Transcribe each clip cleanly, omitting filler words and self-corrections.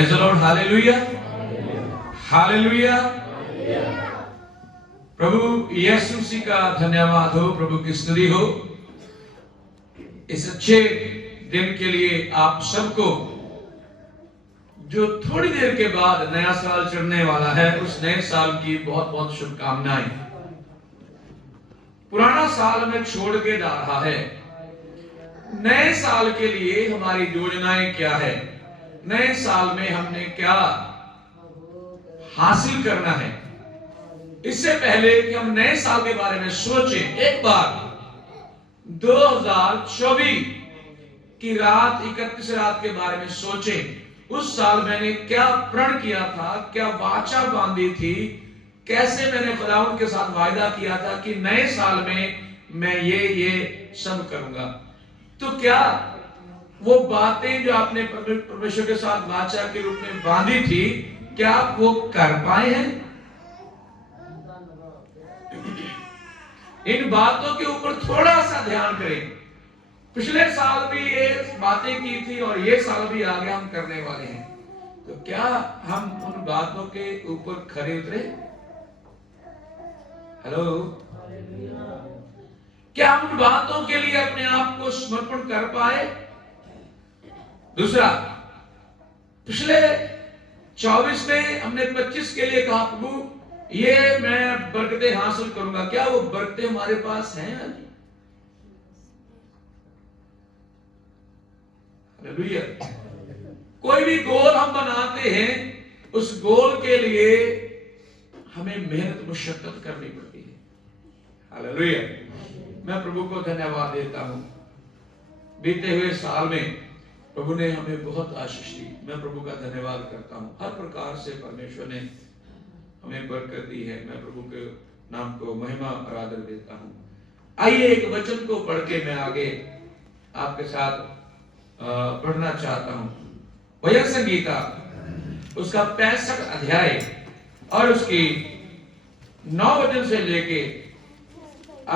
Praise the Lord, hallelujah hallelujah. प्रभु यीशु मसीह का धन्यवाद हो, प्रभु की स्तुति हो इस अच्छे दिन के लिए। आप सबको जो थोड़ी देर के बाद नया साल चढ़ने वाला है, उस नए साल की बहुत बहुत शुभकामनाएं। पुराना साल हमें छोड़ के जा रहा है, नए साल के लिए हमारी योजनाएं क्या है, नए साल में हमने क्या हासिल करना है। इससे पहले कि हम नए साल के बारे में सोचें, एक बार 2024 की रात, 31 रात के बारे में सोचें। उस साल मैंने क्या प्रण किया था, क्या वाचा बांधी थी, कैसे मैंने खुदावंद के साथ वायदा किया था कि नए साल में मैं ये सब करूंगा। तो क्या वो बातें जो आपने परमेश्वर के साथ वाचा के रूप में बांधी थी, क्या आप वो कर पाए हैं? इन बातों के ऊपर थोड़ा सा ध्यान करें। पिछले साल भी ये बातें की थी और ये साल भी आगे हम करने वाले हैं। तो क्या हम उन बातों के ऊपर खरे उतरे? हेलो, क्या हम उन बातों के लिए अपने आप को समर्पण कर पाए? दूसरा, पिछले 24 में हमने 25 के लिए कहा, प्रभु ये मैं बरकतें हासिल करूंगा। क्या वो बरकतें हमारे पास हैं आज? हालेलुया। कोई भी गोल हम बनाते हैं, उस गोल के लिए हमें मेहनत मुशक्कत करनी पड़ती है। हालेलुया। मैं प्रभु को धन्यवाद देता हूं। बीते हुए साल में प्रभु ने हमें बहुत आशीष दी। मैं प्रभु का धन्यवाद करता हूं। हर प्रकार से परमेश्वर ने हमें बरकत दी है। मैं प्रभु के नाम को महिमा और आदर देता हूं। आइए एक वचन को पढ़ के मैं आगे आपके साथ पढ़ना चाहता हूं। भजन संगीता उसका 65 अध्याय और उसकी 9 वचन से लेके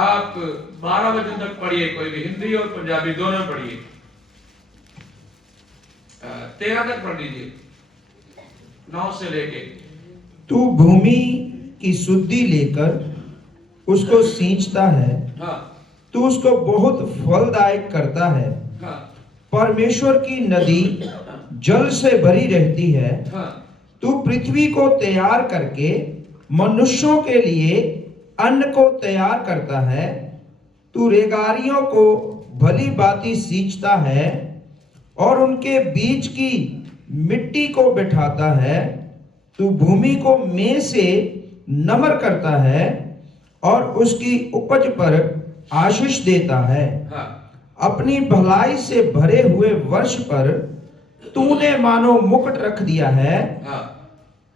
आप 12 वचन तक पढ़िए। कोई भी हिंदी और पंजाबी दोनों पढ़िए। 13 तक पढ़ लीजिए, 9 से लेके। तू भूमि की शुद्धि लेकर उसको सींचता है। हाँ। तू उसको बहुत फलदायक करता है। हाँ। परमेश्वर की नदी जल से भरी रहती है। हाँ। तू पृथ्वी को तैयार करके मनुष्यों के लिए अन्न को तैयार करता है। तू रेगारियों को भली भांति सींचता है और उनके बीच की मिट्टी को बिठाता है। तू भूमि को में से नम्र करता है और उसकी उपज पर आशीष देता है। हाँ। अपनी भलाई से भरे हुए वर्ष पर तूने मानो मुकुट रख दिया है। हाँ।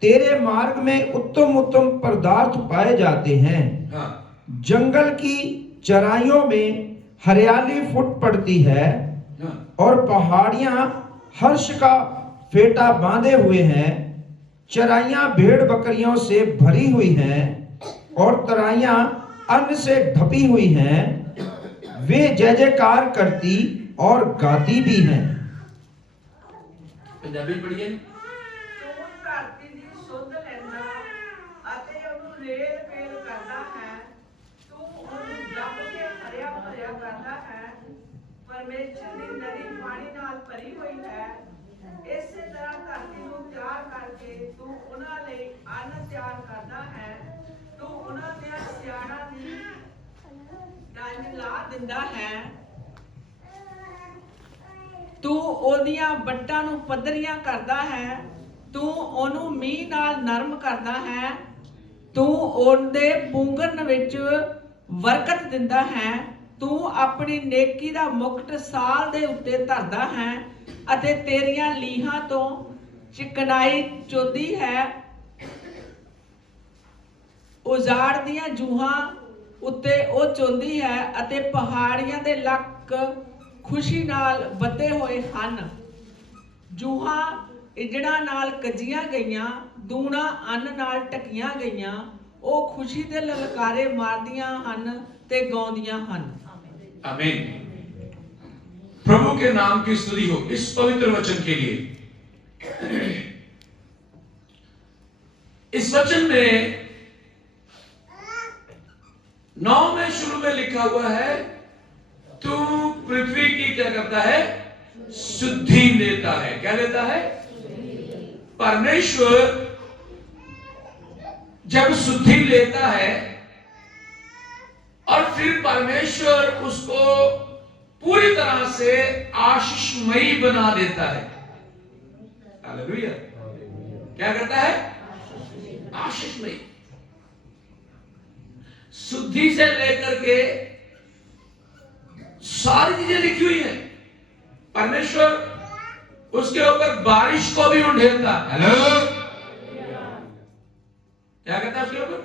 तेरे मार्ग में उत्तम उत्तम पदार्थ पाए जाते हैं। हाँ। जंगल की चराइयों में हरियाली फूट पड़ती है। हाँ। और पहाड़ियां हर्ष का फेटा बांधे हुए हैं। चराइयां भेड़ बकरियों से भरी हुई हैं और तराइयां अन्न से ढपी हुई हैं। वे जय जयकार करती और गाती भी हैं। पंजाबी पढ़िए। ਧਰਤੀ ਦੀ ਸੁੱਧ ਲੈਂਦਾ ਅਤੇ ਉਹਨੂੰ ਰੇਲ ਪੇਲ ਕਰਦਾ ਹੈ। ਤੂੰ ਉਹਨੂੰ ਦੱਬ ਕੇ ਹਰਿਆ ਭਰਿਆ ਕਰਦਾ ਹੈ। ਪਰਮੇਸ਼ਰ ਦੀ ਨਦੀ ਪਾਣੀ ਨਾਲ ਭਰੀ ਹੋਈ ਹੈ। ਇਸੇ ਤਰ੍ਹਾਂ ਧਰਤੀ ਨੂੰ ਤਿਆਰ ਕਰਕੇ ਤੂੰ ਉਹਨਾਂ ਲਈ ਅੰਨ ਤਿਆਰ ਕਰਦਾ ਹੈ। ਤੂੰ ਉਹਨਾਂ ਦੇ ਸਿਆੜਾਂ ਦੀ ਡੰਜ ਲਾ ਦਿੰਦਾ ਹੈ। ਤੂੰ ਉਹਦੀਆਂ ਵੱਟਾਂ ਨੂੰ ਪੱਧਰੀਆਂ ਕਰਦਾ ਹੈ। ਤੂੰ ਉਹਨੂੰ ਮੀਂਹ ਨਾਲ ਨਰਮ ਕਰਦਾ ਹੈ। ਤੂੰ ਉਹਦੇ ਪੁੰਗਰਨ ਵਿੱਚ ਬਰਕਤ ਦਿੰਦਾ ਹੈ। ਤੂੰ ਆਪਣੀ ਨੇਕੀ ਦਾ ਮੁਕਟ ਸਾਲ ਦੇ ਉੱਤੇ ਧਰਦਾ ਹੈ ਅਤੇ ਤੇਰੀਆਂ ਲੀਹਾਂ ਤੋਂ ਚਿਕਨਾਈ ਚੋਦੀ ਹੈ। ਉਜਾੜ ਦੀਆਂ ਜੂਹਾਂ ਉੱਤੇ ਉਹ ਚੋਂਦੀ ਹੈ ਅਤੇ ਪਹਾੜੀਆਂ ਦੇ ਲੱਕ ਖੁਸ਼ੀ ਨਾਲ ਬੱਧੇ ਹੋਏ ਹਨ। ਜੂਹਾਂ ਇਜੜਾਂ ਨਾਲ ਕੱਜੀਆਂ ਗਈਆਂ, ਦੂਣਾ ਅੰਨ ਨਾਲ ਢਕੀਆਂ ਗਈਆਂ। ਉਹ ਖੁਸ਼ੀ ਦੇ ਲਲਕਾਰੇ ਮਾਰਦੀਆਂ ਹਨ ਤੇ ਗਾਉਂਦੀਆਂ ਹਨ। आमीन। प्रभु के नाम की स्तुति हो इस पवित्र वचन के लिए। इस वचन में 9 में शुरू में लिखा हुआ है, तू पृथ्वी की क्या करता है? शुद्धि लेता है। क्या लेता है? परमेश्वर जब शुद्धि लेता है और फिर परमेश्वर उसको पूरी तरह से आशीषमयी बना देता है। हालेलुया। क्या करता है? आशीषमयी। शुद्धि से लेकर के सारी चीजें लिखी हुई है। परमेश्वर उसके ऊपर बारिश को भी उंडेलता। हेलो, क्या कहता है? उसके ऊपर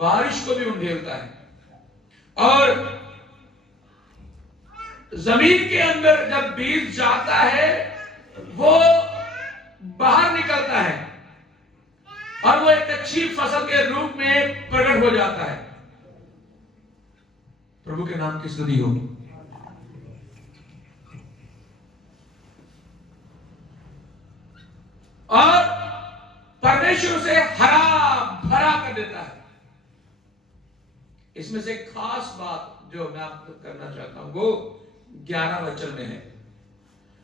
बारिश को भी उंडेलता है। और जमीन के अंदर जब बीज जाता है वो बाहर निकलता है और वो एक अच्छी फसल के रूप में प्रकट हो जाता है। प्रभु के नाम की स्तुति हो। और परमेश्वर उसे हरा भरा कर देता है। इसमें से खास बात जो मैं आपको करना चाहता हूं वो 11 वचन में है।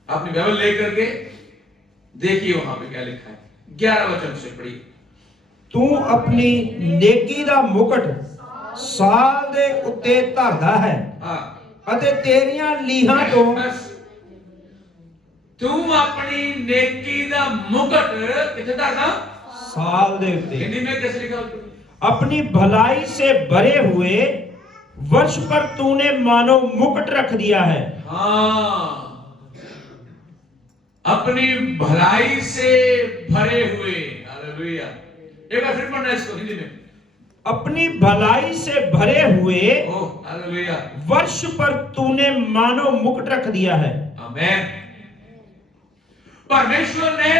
आपने बाइबल लेकर के देखिए वहां पे क्या लिखा है। 11 वचन से पढ़िए। तू अपनी नेकी दा मुकुट साल दे उत्ते धरदा है अते तेरियां लीहां तो बस तू अपनी नेकी दा मुकुट किथे धरदा? साल दे उत्ते। हिंदी में कैसे लिखा? अपनी भलाई से भरे हुए वर्ष पर तूने मानो मुकुट रख दिया है। हाँ, अपनी भलाई से भरे हुए। हालेलुया। एक बार फिर पढ़ना इसको हिंदी में। अपनी भलाई से भरे हुए हालेलुया वर्ष पर तूने मानो मुकुट रख दिया है। आमीन। परमेश्वर ने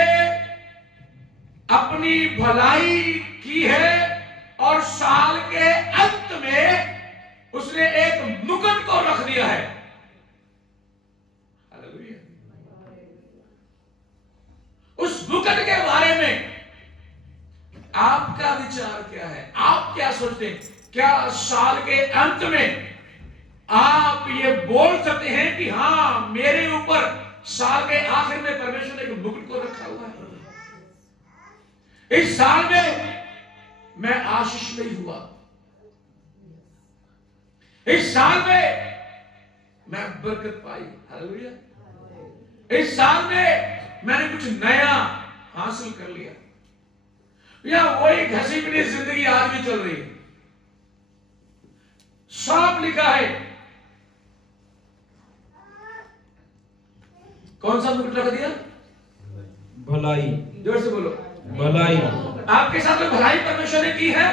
अपनी भलाई की है और साल के अंत में उसने एक मुकुट को रख दिया है। हालेलुया। उस मुकुट के बारे में आपका विचार क्या है? आप क्या सोचते हैं? क्या साल के अंत में आप ये बोल सकते हैं कि हाँ, मेरे ऊपर साल के आखिर में परमेश्वर ने एक मुकुट को रखा हुआ है? इस साल में मैं आशीष नहीं हुआ, इस साल में मैं बरकत पाई। हालेलुया। इस साल में मैंने कुछ नया हासिल कर लिया। या वही घसी पिटी जिंदगी आज भी चल रही है। साफ लिखा है। कौन सा मुकुट रख दिया? भलाई। जोर से बोलो। भलाई। आपके साथ में भलाई परमेश्वर ने की है।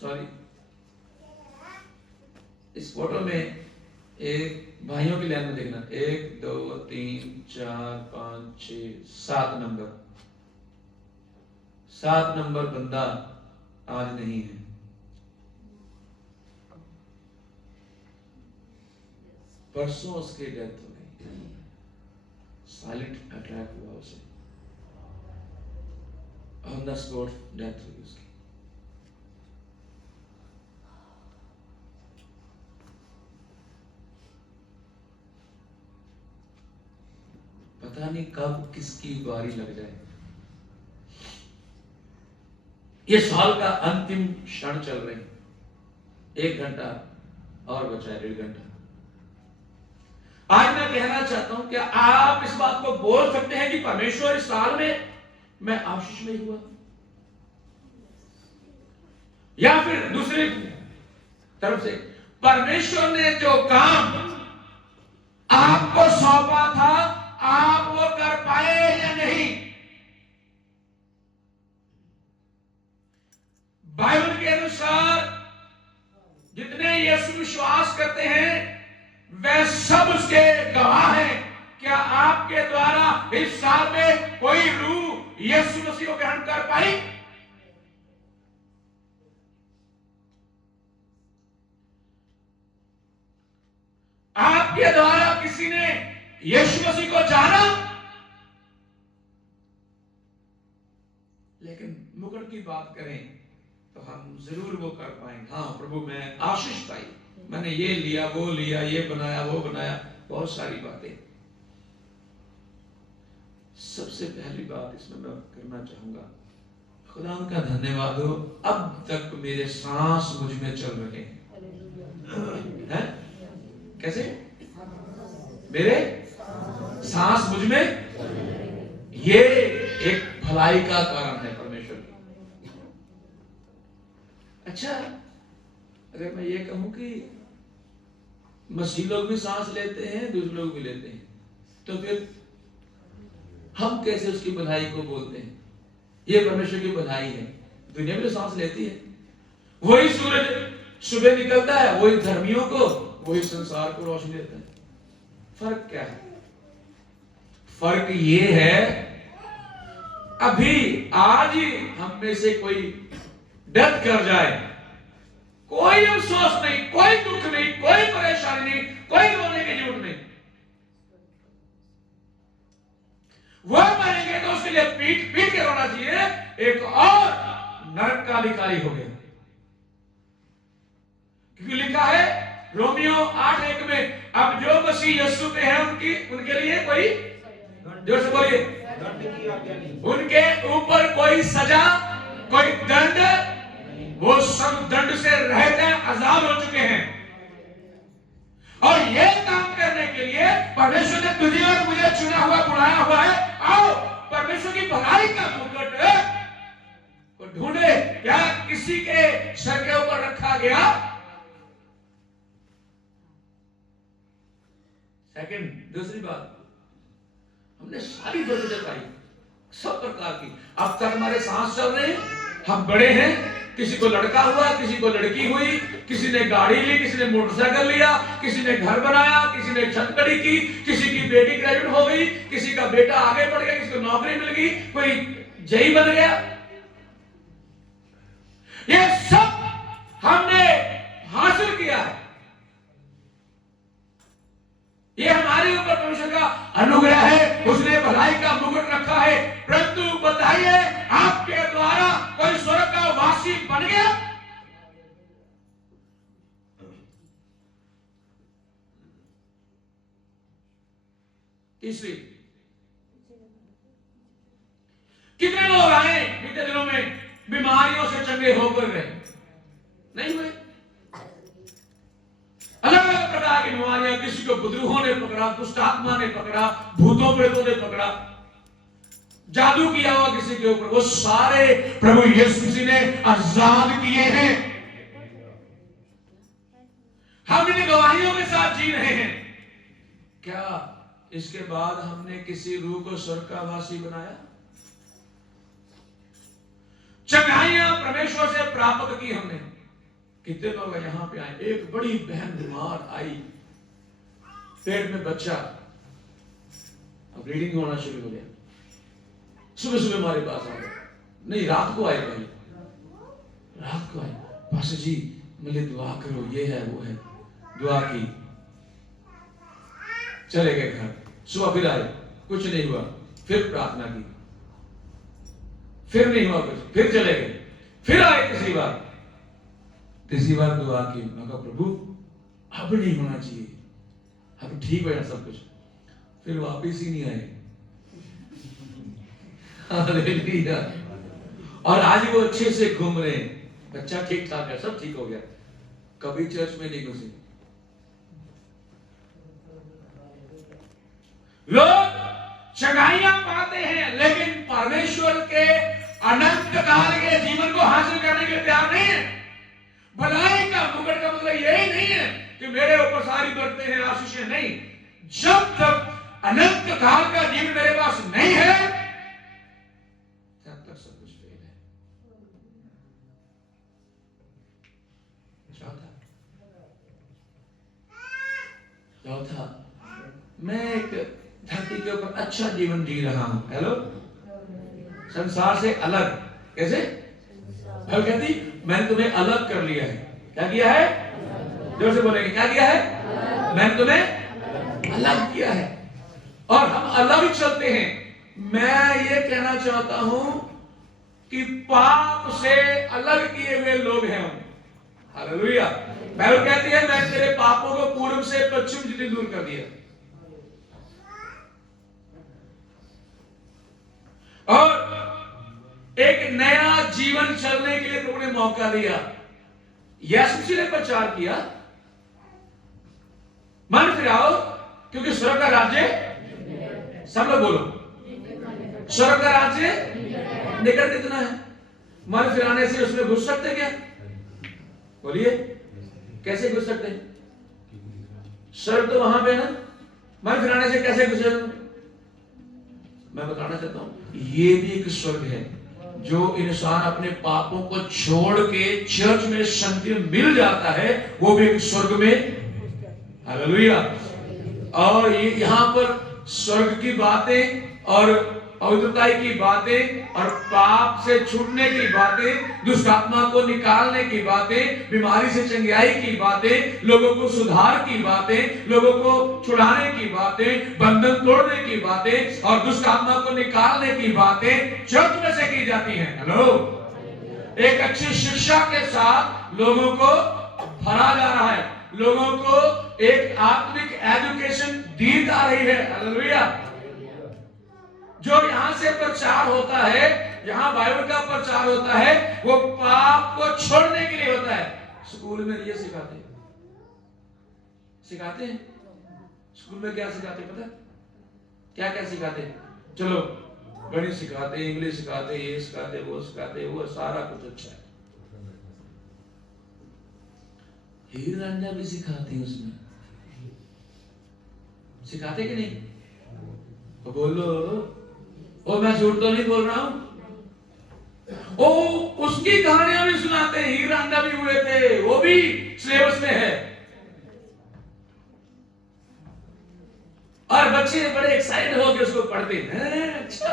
सॉरी, इस फोटो में एक भाइयों की लाइन में देखना, 1 2 3 4 5 6 7 नंबर। 7 नंबर बंदा आज नहीं है। परसों उसकी डेथ हो गई। साइलेंट अटैक हुआ उसे, ऑन द स्पॉट डेथ हुई उसकी। पता नहीं कब किसकी बारी लग जाए। ये साल का अंतिम क्षण चल रहे हैं। 1 घंटा और बचा है, 1.5 घंटा। आज मैं कहना चाहता हूं, क्या आप इस बात को बोल सकते हैं कि परमेश्वर इस साल में मैं आशीष नहीं हुआ? या फिर दूसरी तरफ से परमेश्वर ने जो काम आपको सौंपा था आप वो कर पाए या नहीं? बाइबल के अनुसार जितने यीशु विश्वास करते हैं वे सब उसके गवाह हैं। क्या आपके द्वारा इस साल में कोई रूह यीशु मसीह को ग्रहण कर पाई? आपके द्वारा किसी ने यीशु मसीह को जाना, लेकिन मुकुट की बात करें तो हम जरूर वो कर पाएंगे। हाँ प्रभु मैं आशीष पाई, मैंने ये लिया वो लिया, ये बनाया वो बनाया, बहुत सारी बातें। सबसे पहली बात इसमें मैं करना चाहूंगा, खुदा का धन्यवाद हो, अब तक मेरे सांस मुझ में चल रहे हैं। कैसे? मेरे सांस मुझ में, ये एक भलाई का कारण है परमेश्वर की। अच्छा, अगर मैं ये कहूं कि मसीह लोग भी सांस लेते हैं, दूसरे लोग भी लेते हैं, तो फिर हम कैसे उसकी भलाई को बोलते हैं? ये परमेश्वर की भलाई है। दुनिया भी तो सांस लेती है, वही सूरज सुबह निकलता है, वही धर्मियों को, वही संसार को रोशनी देता है। फर्क क्या है? फर्क ये है, अभी आज ही हम में से कोई डेथ कर जाए, कोई अफसोस नहीं, कोई दुख नहीं, कोई परेशानी नहीं, कोई रोने की जरूरत नहीं। वह मरेंगे तो उसके लिए पीट पीट के रोना चाहिए, एक और नरक का अधिकारी हो गया। क्योंकि लिखा है रोमियो 8:1 में, अब जो मसीह यीशु पे है उनके लिए कोई, जोर से बोलिए, उनके ऊपर कोई सजा, कोई दंड, वो सब दंड से रहते हैं, आजाद हो चुके हैं। और ये काम करने के लिए परमेश्वर ने तुझे और मुझे चुना हुआ, बुलाया हुआ है। आओ परमेश्वर की भलाई का मुकुट को ढूंढे। क्या किसी के सर के ऊपर रखा गया? सेकंड, दूसरी बात, हमने सारी बरकतें पाई, सब प्रकार की। अब तक हमारे सांस चल रहे हैं, हम बड़े हैं, किसी को लड़का हुआ, किसी को लड़की हुई, किसी ने गाड़ी ली, किसी ने मोटरसाइकिल लिया, किसी ने घर बनाया, किसी ने छत खड़ी की, किसी की बेटी ग्रेजुएट हो गई, किसी का बेटा आगे बढ़ गया, किसी को नौकरी मिल गई, कोई जई बन गया। ये सब हमने हासिल किया है। ये हमारे ऊपर परमेश्वर का अनुग्रह है, उसने भलाई का मुकुट रखा है। परंतु बताइए, आपके द्वारा कोई स्वर्ग का वासी बन गया? तीसरी, कितने लोग आए बीते दिनों में बीमारियों से चंगे होकर गए? नहीं हुए। अलग अलग प्रकार की बीमारियां, किसी को बुद्रुहों ने पकड़ा, दुष्ट आत्मा ने पकड़ा, भूतों प्रेतों ने पकड़ा, जादू किया हुआ किसी के ऊपर, वो सारे प्रभु यीशु मसीह ने आजाद किए हैं। हम इन गवाहियों के साथ जी रहे हैं। क्या इसके बाद हमने किसी रूह को स्वर्ग का वासी बनाया? चंगाइयां परमेश्वर से प्राप्त की हमने। कितने लोग यहां पे आए? एक बड़ी बहन बीमार आई, पेट में बच्चा, अब ब्लीडिंग होना शुरू हो गया। सुबह सुबह हमारे पास आ गए, नहीं रात को आए, भाई रात को आए, पास्टर जी मुझे दुआ करो, ये है वो है। दुआ की, चले गए घर। सुबह फिर आए, कुछ नहीं हुआ, फिर प्रार्थना की, फिर नहीं हुआ कुछ, फिर चले गए। फिर आए तीसरी बार दुआ की, मैं कहा प्रभु अब नहीं होना चाहिए, अब ठीक हो जाए सब कुछ। फिर वापिस ही नहीं आए। हालेलुया। और आज वो अच्छे से घूम रहे हैं, बच्चा ठीक ठाक है, सब ठीक हो गया, कभी चर्च में नहीं घुसे। लोग चंगाइयां पाते हैं, लेकिन परमेश्वर के अनंत काल के जीवन को हासिल करने के लिए तैयार नहीं है। भलाई का मुकुट का मतलब यही नहीं है कि मेरे ऊपर सारी बरकतें हैं, आशीषें नहीं। जब तक अनंत काल का जीवन मेरे पास नहीं है, तब तक सब कुछ फेल है। चौथा, मैं एक धरती के ऊपर अच्छा जीवन जी रहा हूं। हेलो, संसार से अलग। कैसे? कहती मैंने तुम्हें अलग कर लिया है। क्या किया है? जोर से बोलेंगे, क्या किया है? मैंने तुम्हें अलग किया है। और हम अलग चलते हैं। मैं ये कहना चाहता हूं कि पाप से अलग किए हुए लोग हैं हम। हालेलुया। बाइबल कहती है मैं तेरे पापों को पूर्व से पश्चिम जितनी दूर कर दिया। और एक नया जीवन चलने के लिए प्रभु ने मौका दिया। यीशु मसीह ने प्रचार किया मन फिराओ क्योंकि स्वर्ग का राज्य, सब लोग बोलो, स्वर्ग का राज्य निकट कितना है। मन फिराने से उसमें घुस सकते क्या? बोलिए, कैसे घुस सकते हैं? स्वर्ग तो वहां पे ना, मन फिराने से कैसे घुसे? मैं बताना चाहता हूं ये भी एक स्वर्ग है जो इंसान अपने पापों को छोड़ के चर्च में शांति मिल जाता है, वो भी एक स्वर्ग में। हालेलुया। और ये यहां पर स्वर्ग की बातें और पवित्रता की बातें और पाप से छूटने की बातें, दुष्ट आत्मा को निकालने की बातें, बीमारी से चंगाई की बातें, लोगों को सुधार की बातें, लोगों को छुड़ाने की बातें, बंधन तोड़ने की बातें और दुष्ट आत्मा को निकालने की बातें चर्च में से की जाती हैं। हेलो, एक अच्छी शिक्षा के साथ लोगों को भरा जा रहा है, लोगों को एक आत्मिक एजुकेशन दी जा रही है। हालेलुया। जो यहां से प्रचार होता है, यहां बाइबल का प्रचार होता है, वो पाप को छोड़ने के लिए होता है। स्कूल में ये सिखाते हैं। स्कूल में क्या सिखाते पता? क्या क्या सिखाते? चलो गणित सिखाते, इंग्लिश सिखाते, ये सिखाते, वो सिखाते, वो सारा कुछ अच्छा है। हीर रांझा भी सिखाते हैं उसमें, सिखाते कि नहीं? तो बोलो, ओ मैं झूठ तो नहीं बोल रहा हूं। ओ उसकी कहानियां भी सुनाते हैं, हीर रांझा भी हुए थे, वो भी सिलेबस में है। और बच्चे बड़े एक्साइटेड होकर उसको पढ़ते हैं। अच्छा।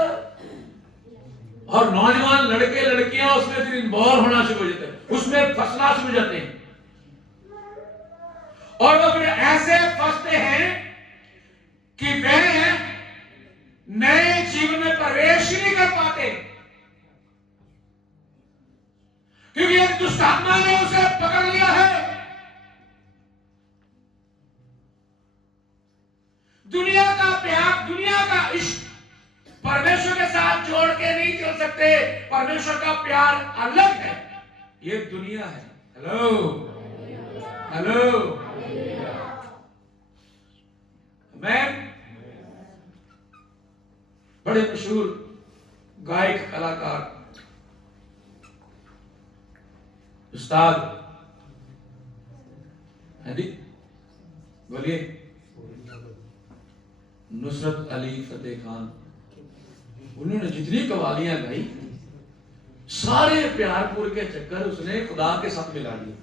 और नौजवान लड़के लड़कियां उसमें फिर इन्वॉल्व होना शुरू हो जाते हैं, उसमें फंसना शुरू हो जाते हैं। और वो फिर ऐसे फंसते हैं कि वे नए जीवन में प्रवेश ही नहीं कर पाते, क्योंकि एक दुष्ट आत्मा ने उसे पकड़ लिया है। दुनिया का प्यार, दुनिया का इश्क परमेश्वर के साथ जोड़ के नहीं चल सकते। परमेश्वर का प्यार अलग है, ये दुनिया है। हेलो हेलो, मैं बड़े मशहूर गायक कलाकार उस्ताद है जी, बोलिए, नुसरत अली फतेह खान, उन्होंने जितनी कवालियां गाई सारे प्यारपुर के चक्कर उसने खुदा के साथ मिला लिए।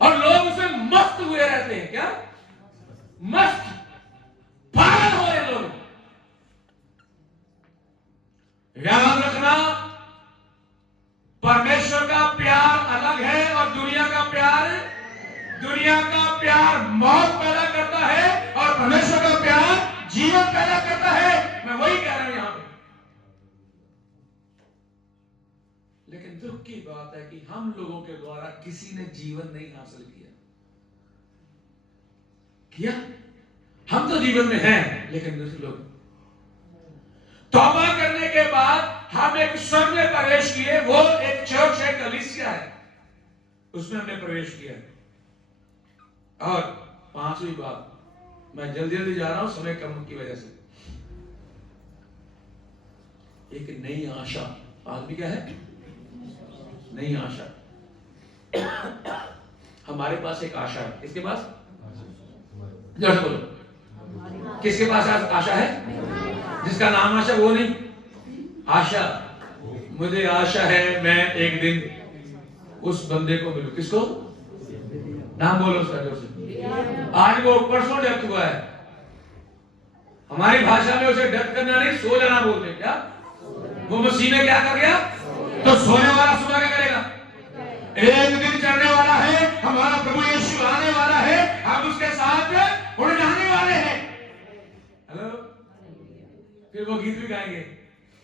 और लोग उसमें मस्त हुए रहते हैं। क्या मस्त, पागल हो रहे लोग। याद रखना, परमेश्वर का प्यार अलग है और दुनिया का प्यार मौत पैदा करता है और परमेश्वर का प्यार जीवन पैदा करता है। मैं वही कह रहा हूं यहां पे। लेकिन दुख की बात है कि हम लोगों के द्वारा किसी ने जीवन नहीं हासिल किया। हम तो जीवन में हैं, लेकिन दूसरे लोग तौबा करने के बाद हम एक स्वर्ग में प्रवेश किए। वो एक चर्च है, कलीसिया है, उसमें हमने प्रवेश किया। और पांचवी बात, मैं जल्दी जल्दी जा रहा हूं समय कम की वजह से। एक नई आशा। आदमी क्या है? नई आशा। हमारे पास एक आशा है। किसके पास? जोर से बोलो, किसके पास आशा है? जिसका नाम आशा, वो नहीं आशा। मुझे आशा है मैं एक दिन उस बंदे को मिलूं। किसको? नाम बोलो उसका जोर से। आज वो परसों डेथ हुआ है। हमारी भाषा में उसे डेथ करना नहीं, सो जाना बोलते हैं। क्या वो मसीह ने क्या कर गया? तो सोने वाला सुबह क्या करेगा? एक दिन चढ़ने वाला है, हमारा प्रभु यीशु आने वाला है, हम उसके साथ उड़ जाने वाले हैं। हेलो, फिर वो गीत भी गाएंगे,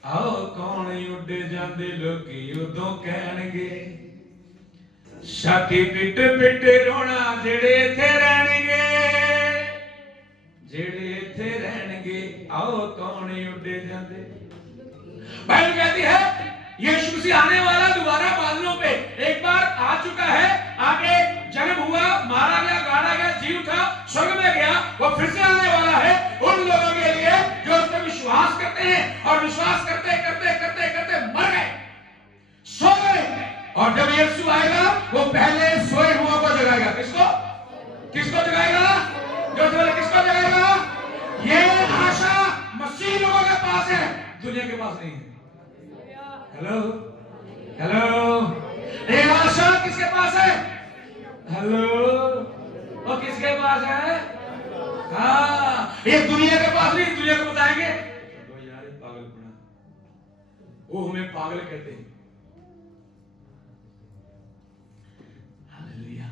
आओ कौन उड़ जाते लोग उदों कहणगे, छाती पिट पिट रोना जेड़े थे रहणगे, जेड़े थे रहणगे, आओ कौन उड़ जाते। बाइबल कहती है यीशु मसीह आने वाला दोबारा बादलों पे, एक बार आ चुका है, आगे जन्म हुआ, मारा गया, गाड़ा गया, जी उठा, स्वर्ग में गया, वो फिर से आने वाला है उन लोगों के लिए जो उस पर विश्वास करते हैं और विश्वास करते करते करते करते मर गए, सो गए। और जब यीशु आएगा वो पहले सोए हुओं को जगाएगा। किसको? किसको जगाएगा? जो किसको जगाएगा? ये आशा मसीह लोगों के पास है, दुनिया के पास नहीं है। हेलो हेलो, ये आशा किसके पास है? हेलो, और किसके पास है? हाँ, ये दुनिया के पास नहीं। दुनिया को बताएंगे यार ये पागलपना, वो हमें पागल कहते हैं। Hallelujah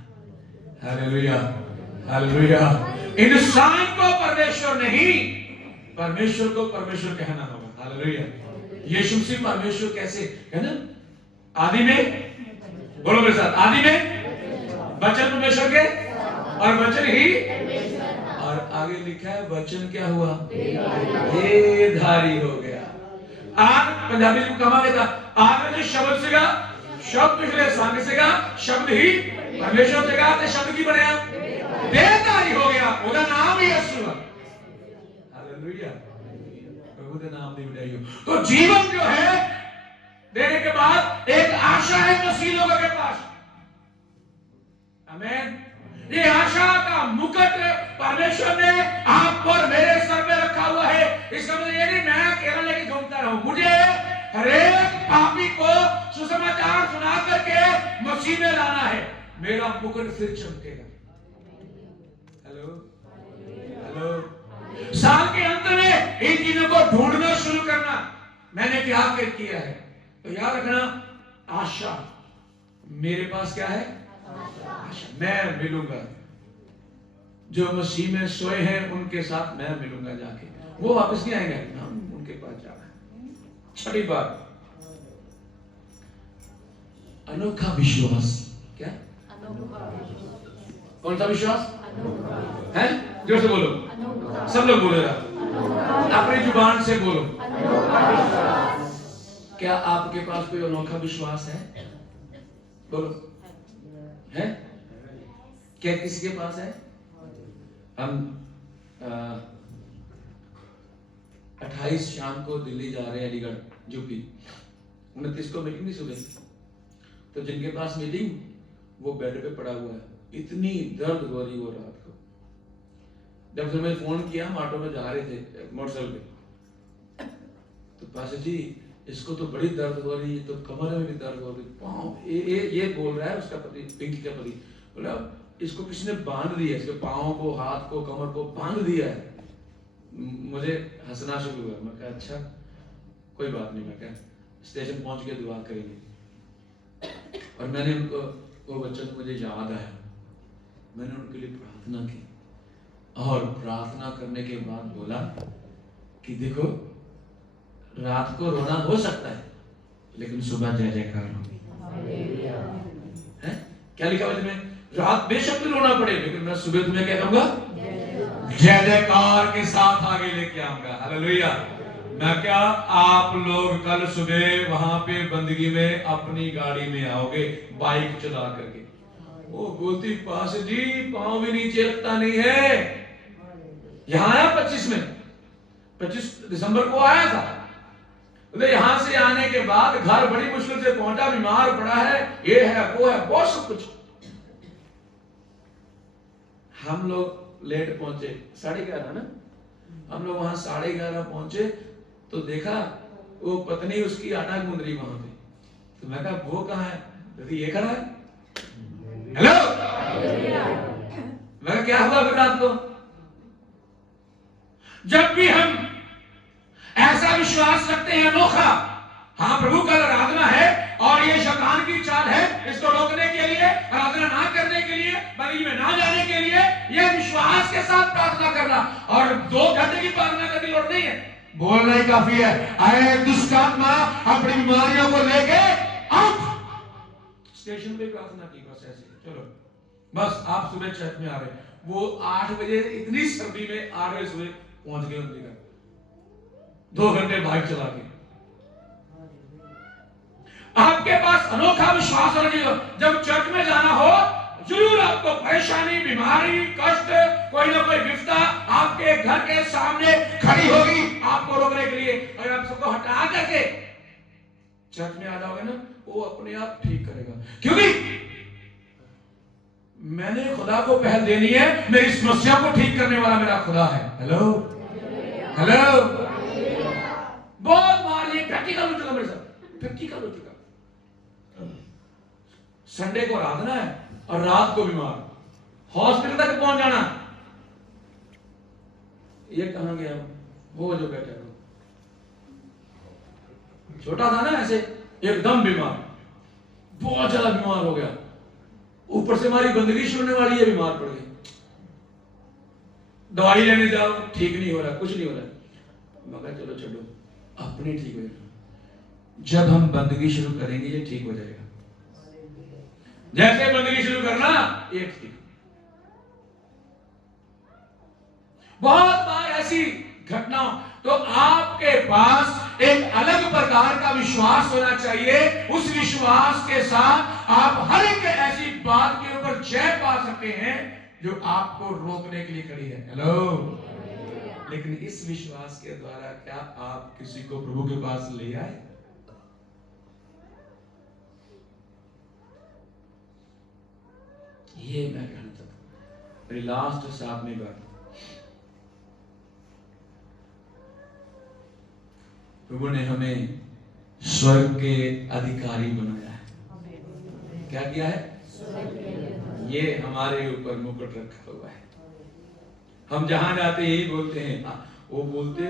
hallelujah hallelujah. इंसान को परमेश्वर नहीं, परमेश्वर को परमेश्वर कहना होगा। हालेलुया। यीशु मसीह परमेश्वर कैसे है ना? आदि में, बोलो मेरे साथ, आदि में वचन परमेश्वर के और वचन ही, और आगे लिखा है वचन क्या हुआ? देहधारी हो गया। आग पंजाबी में कहा गया था, आग में जो शब्द सीगा, शब्द पिछले संग सीगा, शब्द ही परमेश्वर से कहा, शब्द की बनया देहधारी हो गया। उसका नाम ही यीशु है। हालेलुया, प्रभु के नाम दी बधाई हो। तो जीवन जो है देने के बाद एक आशा है मसीह लोगों के पास। आमीन। ये आशा का मुकुट परमेश्वर ने आप और मेरे सर में रखा हुआ है। इसका मतलब ये नहीं मैं केवल लेके घूमता रहूं, मुझे हरेक पापी को सुसमाचार सुना करके मसीह में लाना है। मेरा मुकुट फिर चमकेगा। Hello hello. साल के अंत में इन चीजों को ढूंढना शुरू करना। मैंने क्या किया है? तो याद रखना, आशा मेरे पास क्या है? आशा। मैं मिलूंगा जो मसीह में सोए हैं, उनके साथ मैं मिलूंगा जाके। वो वापस नहीं आएंगे, हम उनके पास जाना है। छठी बात, अनोखा विश्वास। क्या? कौन सा विश्वास है? जोर से बोलो, सब लोग बोलो यार, अपनी जुबान से बोलो। क्या आपके पास कोई अनोखा विश्वास है? बोलो, है? क्या किसी के पास है? हम 28 शाम को दिल्ली जा रहे हैं, अलीगढ़ यूपी। 29 को मीटिंग नहीं सुबह, तो जिनके पास मीटिंग वो बेड पे पड़ा हुआ है, इतनी दर्द हो रही वो रात को। जब से मैं फोन किया, हम ऑटो में जा रहे थे मोटरसाइकिल पे, तो पास जी इसको तो बड़ी दर्द हो रही है, तो कमर में भी दर्द हो रही, पाँव ये बोल रहा है उसका पति, पिंकी का पति बोला इसको किसी ने बांध दिया, इसके पाँव को, हाथ को, कमर को बांध दिया है। मुझे हंसना शुरू हुआ। मैं कहा अच्छा कोई बात नहीं। मैं कहा स्टेशन पहुंच के दुआ करेंगे। और मैंने उनको, वो वचन मुझे याद आया, मैंने उनके लिए प्रार्थना की, और प्रार्थना करने के बाद बोला कि देखो रात को रोना हो सकता है, लेकिन सुबह जय जयकार होगी। है क्या लिखा वचन में? रात बेशक भी रोना पड़े, लेकिन मैं सुबह तुम्हें क्या कहूंगा? जय जयकार के साथ आगे लेके आऊंगा। हालेलुया। मैं क्या, आप लोग कल सुबह वहां पे बंदगी में अपनी गाड़ी में आओगे, बाइक चला करके। वो बोलती पास जी पांव भी नीचे रखता नहीं है। यहां आया 25 में, 25 दिसंबर को आया था। तो यहां से आने के बाद घर बड़ी मुश्किल से पहुंचा, बीमार पड़ा है, ये है वो है, बहुत सब कुछ। हम लोग लेट पहुंचे, 11:30 ना, हम लोग वहां 11:30 पहुंचे, तो देखा वो पत्नी उसकी आटा गूंद रही वहां पे। तो मैं कहा वो कहां है? तो ये खड़ा है। हेलो, मैं क्या हुआ फिर रात को? जब भी हम ऐसा विश्वास रखते हैं अनोखा, हाँ प्रभु का आराधना है और ये शैतान की चाल है, इसको रोकने के लिए, आराधना ना करने के लिए, बंदगी में ना जाने के लिए, यह विश्वास के साथ प्रार्थना करना। और 2 घंटे की प्रार्थना करने की लोड़ नहीं है, बोलना ही काफी है। आए दुष्ट आत्मा अपनी बीमारियों को लेके आउट। स्टेशन पे प्रार्थना की, बस ऐसे चलो, बस आप सुबह चर्च में आ रहे, वो 8 बजे इतनी सर्दी में 8 बजे सुबह पहुंच गए उनके घर, 2 घंटे बाइक चला के। आपके पास अनोखा विश्वास होना चाहिए। जब चर्च में जाना हो, जरूर आपको परेशानी, बीमारी, कष्ट, कोई ना कोई विपदा आपके घर के सामने खड़ी होगी आपको रोकने के लिए, और आप सबको हटा करके चर्च में आ जाओगे ना, वो अपने आप ठीक करेगा। क्योंकि मैंने खुदा को पहल देनी है, मेरी समस्या को ठीक करने वाला मेरा खुदा है। हेलो हेलो, बहुत बार ये प्रैक्टिकल हो चुका मेरे साथ, प्रैक्टिकल हो चुका। संडे को आराधना है और रात को बीमार, हॉस्पिटल तक पहुंच जाना। ये कहां गया वो जो बैठा था, छोटा था ना ऐसे, एकदम बीमार, बहुत ज्यादा बीमार हो गया। ऊपर से हमारी बंदगी शुरू होने वाली है, बीमार पड़ गई। दवाई लेने जाओ, ठीक नहीं हो रहा, कुछ नहीं हो रहा। मगर चलो छोड़ो, अपने ठीक हो जाएगा। जब हम बंदगी शुरू करेंगे ये ठीक हो जाएगा। जैसे बंदगी शुरू करना, ये ठीक। बहुत बार ऐसी घटनाओं, तो आपके पास एक अलग प्रकार का विश्वास होना चाहिए। उस विश्वास के साथ आप हर एक ऐसी बात के ऊपर जय पा सकते हैं जो आपको रोकने के लिए खड़ी है। हेलो, लेकिन इस विश्वास के द्वारा क्या आप किसी को प्रभु के पास ले आए? ये मैं कहना चाहता हूं, मेरी लास्ट 7वीं बात। प्रभु ने हमें स्वर्ग के अधिकारी बनाया है। क्या किया है? ये हमारे ऊपर मुकुट रखा हुआ है। हम जहां जाते यही बोलते हैं, वो बोलते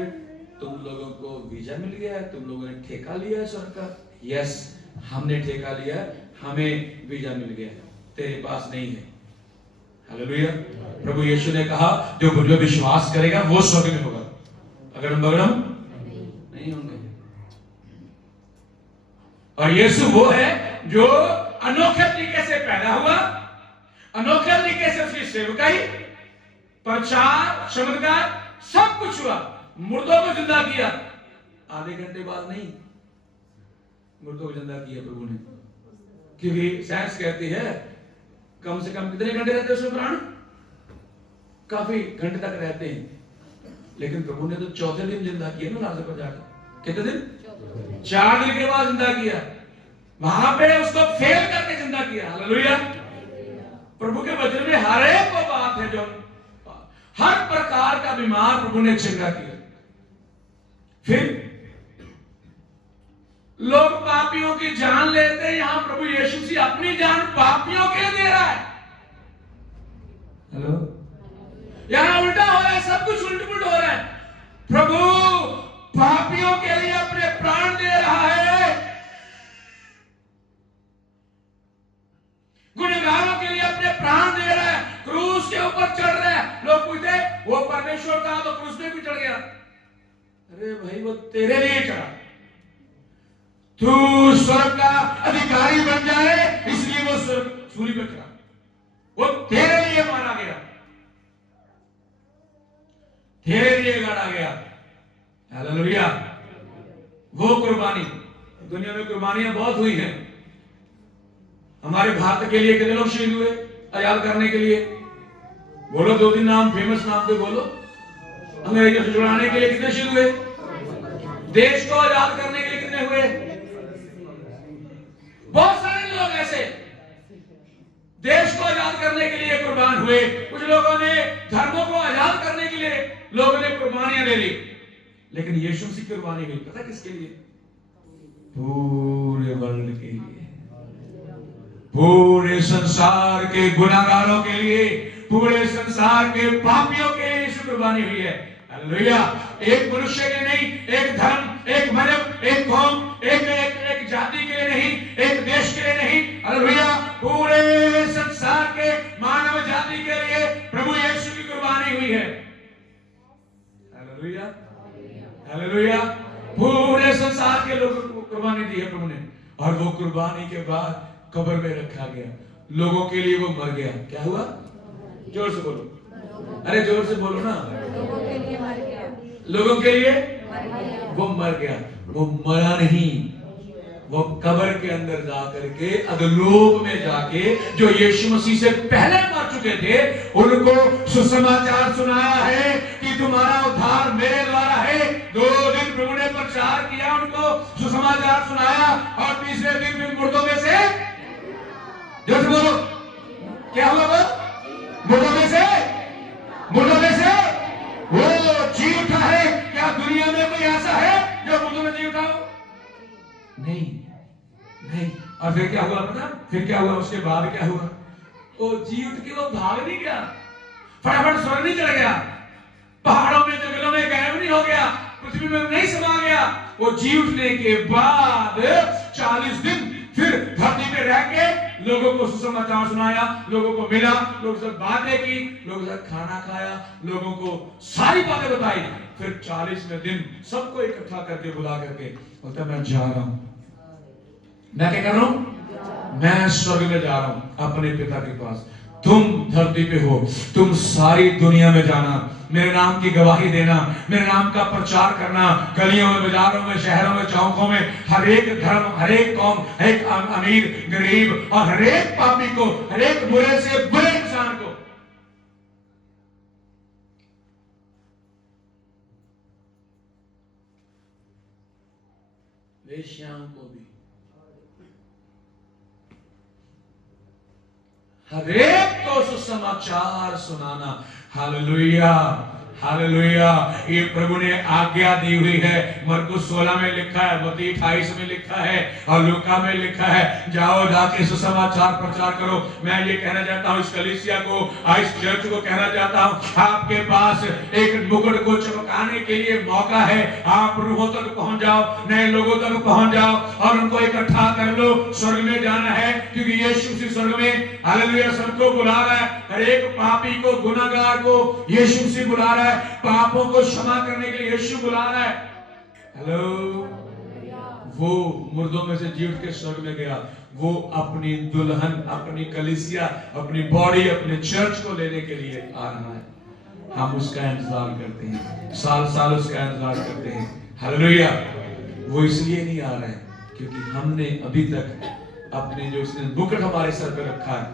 तुम लोगों को वीजा मिल गया है, तुम लोगों ने ठेका लिया है स्वर्ग का। यस, हमने ठेका लिया, हमें वीजा मिल गया, तेरे पास नहीं है। हालेलुया। प्रभु यीशु ने कहा जो मुझ विश्वास करेगा वो स्वर्ग में होगा, अगर बगड़म नहीं होंगे। और यीशु वो है जो अनोखे तरीके से पैदा हुआ, अनोखे तरीके से उसकी सेवकाई, प्रचार, चमत्कार सब कुछ हुआ। मुर्दों को जिंदा किया, आधे घंटे बाद नहीं, मुर्दों को जिंदा किया प्रभु ने। क्योंकि साइंस कहती है कम से कम कितने घंटे रहते हैं उसमें प्राण? काफी घंटे तक रहते हैं। लेकिन प्रभु ने तो 4थे दिन जिंदा किया ना लाजर पर जाकर। कितने दिन? 4 दिन के बाद जिंदा किया। वहां पे उसको फेल करके जिंदा किया। हालेलुया। प्रभु के वचन में हर एक वो बात है जो हर प्रकार का बीमार प्रभु ने चंगा किया। फिर लोग पापियों की जान लेते हैं, यहां प्रभु यीशु मसीह अपनी जान पापियों के लिए दे रहा है। हेलो, यहां उल्टा हो रहा है, सब कुछ उल्ट पुलट हो रहा है। प्रभु पापियों के लिए अपने प्राण दे रहा है, गुनहगारों के लिए अपने प्राण दे रहा है, क्रूस के ऊपर चढ़ रहा है। लोग पूछते वो परमेश्वर था तो क्रूस पे भी चढ़ गया। अरे भाई वो तेरे लिए चढ़ा, तू स्वर्ग का अधिकारी बन जाए इसलिए वो स्वर्ग सूली पर चढ़ा, वो तेरे लिए मारा गया, तेरे लिए गाड़ा गया। हालेलुया। वो कुर्बानी, दुनिया में कुर्बानियां बहुत हुई हैं। हमारे भारत के लिए कितने लोग शहीद हुए आजाद करने के लिए? बोलो 2-3 नाम, फेमस नाम पे बोलो। अंग्रेजों से छुड़ाने के लिए कितने शहीद हुए? देश को आजाद करने के लिए कितने हुए? बहुत सारे लोग ऐसे देश को आजाद करने के लिए कुर्बान हुए। कुछ लोगों ने धर्मों को आजाद करने के लिए लोगों ने कुर्बानियां दे दी। लेकिन यीशु मसीह की कुर्बानी हुई पता किसके लिए? पूरे वर्ल्ड के लिए, पूरे संसार के गुनाहगारों के लिए, पूरे संसार के पापियों के लिए यीशु कुर्बानी हुई है। हालेलुया। एक मनुष्य के नहीं, एक धर्म, एक मजहब, एक कौम, एक जाति के लिए नहीं, एक देश के लिए नहीं। हालेलुया। दी है प्रभु ने, और वो कुर्बानी के बाद कब्र में रखा गया, लोगों के लिए वो मर गया। क्या हुआ? जोर से बोलो, अरे जोर से बोलो ना। लोगों के लिए मर गया, लोगों के लिए मर गया। वो मर गया। वो मरा नहीं, वो कब्र के अंदर जाकर के अधोलोक में जाके जो यीशु मसीह से पहले मर चुके थे उनको सुसमाचार सुनाया है कि तुम्हारा उद्धार मेरे द्वारा है। 2 दिन प्रभु ने प्रचार किया, उनको सुसमाचार सुनाया, और तीसरे दिन फिर मुर्दों में से, जो से बोलो, क्या हुआ? वो मुर्दों में से वो जी उठा है। क्या दुनिया में कोई ऐसा है जो मुर्दों में जी उठा हो? नहीं। और फिर क्या हुआ पता? फिर क्या हुआ? उसके बाद क्या हुआ? वो जी उठ के वो भाग नहीं गया, फटाफट स्वर्ग नहीं चला गया, पहाड़ों में जंगलों में गायब नहीं हो गया, पृथ्वी में नहीं समा गया। वो जी उठने के बाद 40 दिन फिर धरती पे रह के लोगों को सुसमाचार सुनाया, लोगों को मिला, लोगों से बातें की, लोगों से खाना खाया, लोगों को सारी बातें बताई। फिर 40वें दिन सबको इकट्ठा करके बुला करके बोलता, मैं जा रहा हूं। मैं क्या कर रहा हूं? मैं स्वर्ग में जा रहा हूं अपने पिता के पास। तुम धरती पे हो, तुम सारी दुनिया में जाना, मेरे नाम की गवाही देना, मेरे नाम का प्रचार करना, गलियों में, बाजारों में, शहरों में, चौकों में, हर एक धर्म, हर एक कौम, हर एक अमीर, गरीब और हर एक पापी को, हर एक बुरे से बुरे इंसान को, वेश्याओं को भी, हर एक को सुसमाचार सुनाना। Hallelujah, hallelujah. ये प्रभु ने आज्ञा दी हुई है। मरकुस 16 में लिखा है, मत्ती 28 में लिखा है और लूका में लिखा है, जाओ जाके सुसमाचार प्रचार करो। मैं ये कहना चाहता हूँ इस कलीसिया को, इस चर्च को कहना चाहता हूँ, आपके पास एक मुकुट को चमकाने के लिए मौका है। आप रूहों तक पहुंच जाओ, नए लोगों तक पहुंच जाओ और उनको इकट्ठा कर लो। स्वर्ग में जाना है क्योंकि यीशु मसीह स्वर्ग में, हालेलुया, सबको बुला रहा है। हर एक पापी को, गुनाहगार को यीशु मसीह बुला रहा है। पापों को क्षमा करने के लिए यीशु बुला रहा है। हेलो, वो मुर्दों में से जी उठ के स्वर्ग में गया। वो अपनी दुल्हन, अपनी कलीसिया, अपनी बॉडी, अपने चर्च को लेने के लिए आ रहा है। हम उसका इंतजार करते हैं, साल साल उसका इंतजार करते हैं। हालेलुया। वो इसलिए नहीं आ रहा है क्योंकि हमने अभी तक अपने जो उसने मुकुट हमारे सर पे रखा है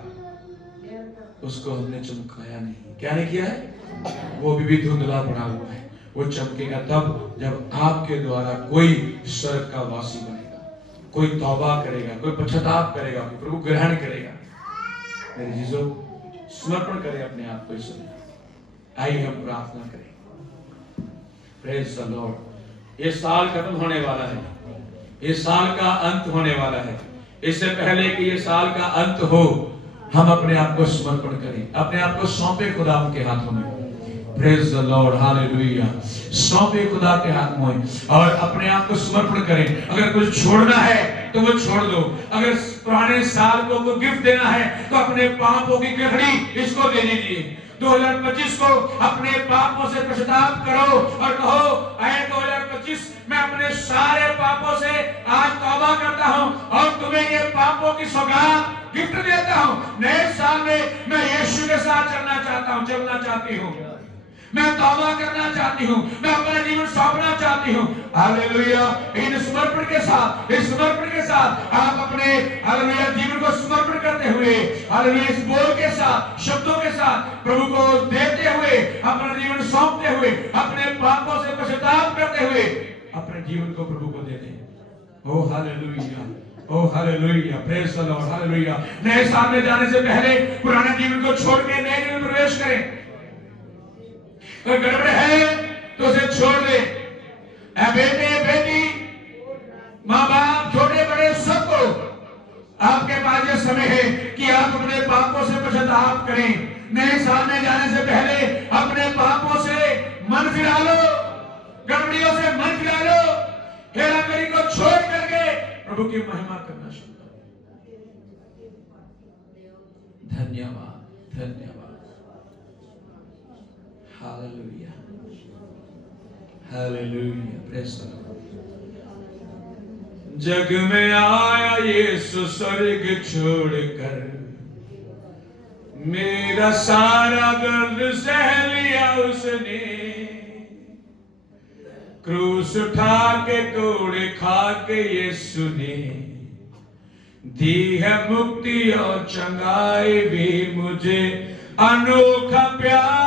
उसको हमने चमकाया नहीं। क्या नहीं किया है? वो भी धुंधला पड़ा हुआ है। वो चमकेगा तब जब आपके द्वारा कोई स्वर्ग का वासी बनेगा, कोई तौबा करेगा, कोई पश्चाताप करेगा, कोई प्रभु ग्रहण करेगा। मेरे जीजो, समर्पण करें अपने आप को ईश्वर में। आइए हम प्रार्थना करें। Praise the Lord. ये साल खत्म होने वाला है, ये साल का अंत होने वाला है। इससे पहले कि ये साल का अंत हो, हम अपने आप को समर्पण करें, अपने आप को सौंपे खुदा के हाथों में। Praise the Lord, hallelujah. सौंपे खुदा के हाथ में और अपने आप को समर्पण करें। अगर कुछ छोड़ना है तो वो छोड़ दो। अगर पुराने साल को कोई गिफ्ट देना है तो अपने पापों की गठरी इसको दे दीजिए। 2025 को अपने पापों से पश्चाताप करो और कहो, ऐ 2025, मैं अपने सारे पापों से आज तौबा करता हूं और तुम्हें ये पापों की सौगात गिफ्ट देता हूं। नए साल में मैं यीशु के साथ चलना चाहता हूं, चलना चाहती हूं। मैं तौबा करना चाहती हूँ, मैं अपना जीवन सौंपना चाहती हूँ। हालेलुया। इन समर्पण के साथ, इस समर्पण के साथ आप अपने हालेलुया जीवन को समर्पण करते हुए, हालेलुया, इस बोल के साथ, शब्दों के साथ प्रभु को देते हुए, अपना जीवन सौंपते हुए, अपने पापों से पश्चाताप करते हुए अपने जीवन को प्रभु को दे दें। Oh hallelujah, oh hallelujah, praise the Lord, hallelujah. नए साल में जाने से पहले पुराने जीवन को छोड़ के नए जीवन में प्रवेश करें। अगर गड़बड़ है तो उसे छोड़ दे। बेटे बेटी, माँ बाप, छोटे बड़े, सबको आपके पास यह समय है कि आप अपने पापों से पश्चाताप करें। नए साल में जाने से पहले अपने पापों से मन फिरा लो, गड़बड़ियों से मन फिरा लो, हेराफेरी को छोड़ करके प्रभु की महिमा करना शुरू करो। धन्यवाद, धन्यवाद। Hallelujah, hallelujah, praise the Lord. जग में आया यीशु स्वर्ग छोड़कर, मेरा सारा दर्द सह लिया उसने, क्रूस उठा के कोड़े खा के यीशु ने दी है मुक्ति और चंगाई भी मुझे। अनोखा प्यार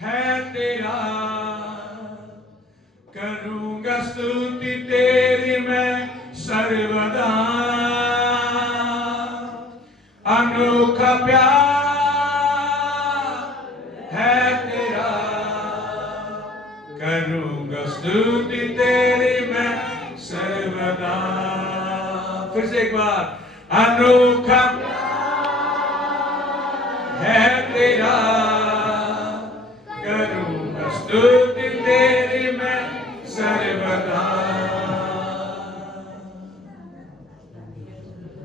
है तेरा, करूंगा स्तुति तेरी मैं सर्वदा। अनोखा प्यार है तेरा, करूंगा स्तुति तेरी मैं सर्वदा। फिर से एक बार, अनोखा है तेरा, करूंगा स्तुति तेरी मैं सर्वदा।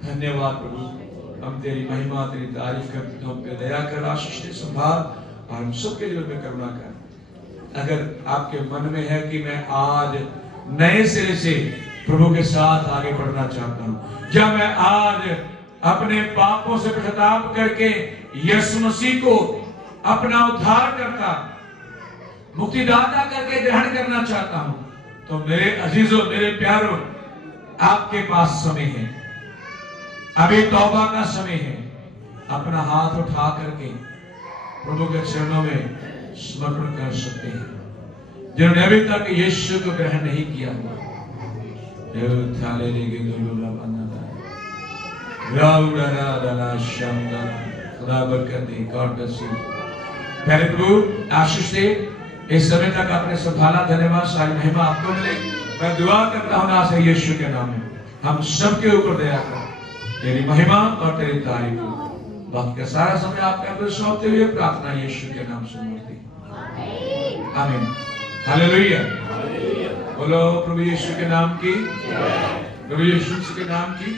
धन्यवाद प्रभु, हम तेरी महिमा तेरी तारीफ करते, हम पे दया कर, आशीष दे, संभाल और हम सबके जीवन में करुणा कर। अगर आपके मन में है कि मैं आज नए सिरे से प्रभु के साथ आगे बढ़ना चाहता हूं, जब मैं आज अपने पापों से पश्चाताप करके यीशु मसीह को अपना उद्धारकर्ता मुक्तिदाता करके ग्रहण करना चाहता हूं, तो मेरे अजीजों, मेरे प्यारों, आपके पास समय है, अभी तौबा का समय है। अपना हाथ उठा करके प्रभु के चरणों में समर्पण कर सकते हैं। जिन्होंने अभी तक यीशु को ग्रहण नहीं किया हुआ, पहले प्रभु आशीष दे, इस समय तक आपने संभाला, धन्यवाद, सारी महिमा आपको मिले। मैं दुआ करता हूं ना से यीशु के नाम में, हम सबके ऊपर दया कर, तेरी महिमा और तेरी तारीफ हो। वक्त का सारा समय आपके ऊपर सौंपते हुए प्रार्थना यीशु के नाम से मांगते हैं, आमीन, हालेलुया। बोलो प्रभु यीशु के नाम की, प्रभु यीशु के नाम की।